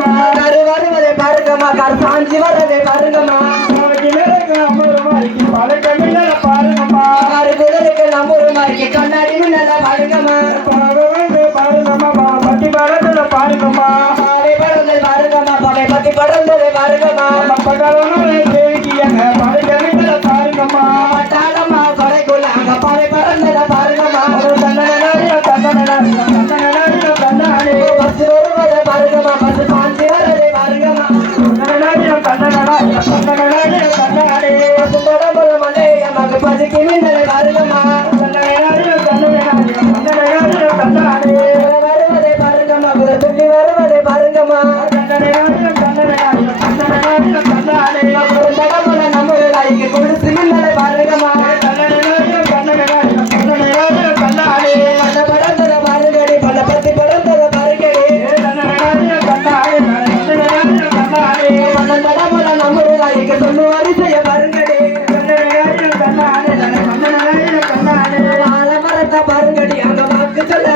பாருங்கம்மா வருவதை பாருங்கம்மா சாஞ்சி வரதை பாருங்கம்மா பாருங்கம்மா குதிரைக்கு நம்ம ஒரு மாதிரி கண்ணாடி நல்லா பாருங்கம்மா பாருங்கம்மா பட்டி படத்துல பாருங்கம்மா பாவை படங்கள் பாருங்கம்மா பாவை பத்தி படங்கள் பாருங்கம்மா தேவிக்கியங்க பாருங்க பாருங்கம்மா தாடம்மா கொடைக்குள்ள அங்க பாவை படங்கள் பாருங்கம்மா பஸ் வருவதை பாருங்கம்மா பஸ் சாஞ்சி வரதை பாருங்கம்மா பதுக்கி மின்னலை பாருங்கம்மா வருவதை பாருங்கம்மா துள்ளி வருவதை பாருங்கம்மா நம்ம நாய்க்கு கொலுசு மின்னலை பாருங்கம்மா பல படந்தத பாருங்கடி பல பத்தி படந்தத பாருங்கடி பல நம்ம நாய்க்கு சொல்லு வரிசைய பாருங்கடி மரத்தை பாருங்கடி அங்க வாக்கு சொல்ல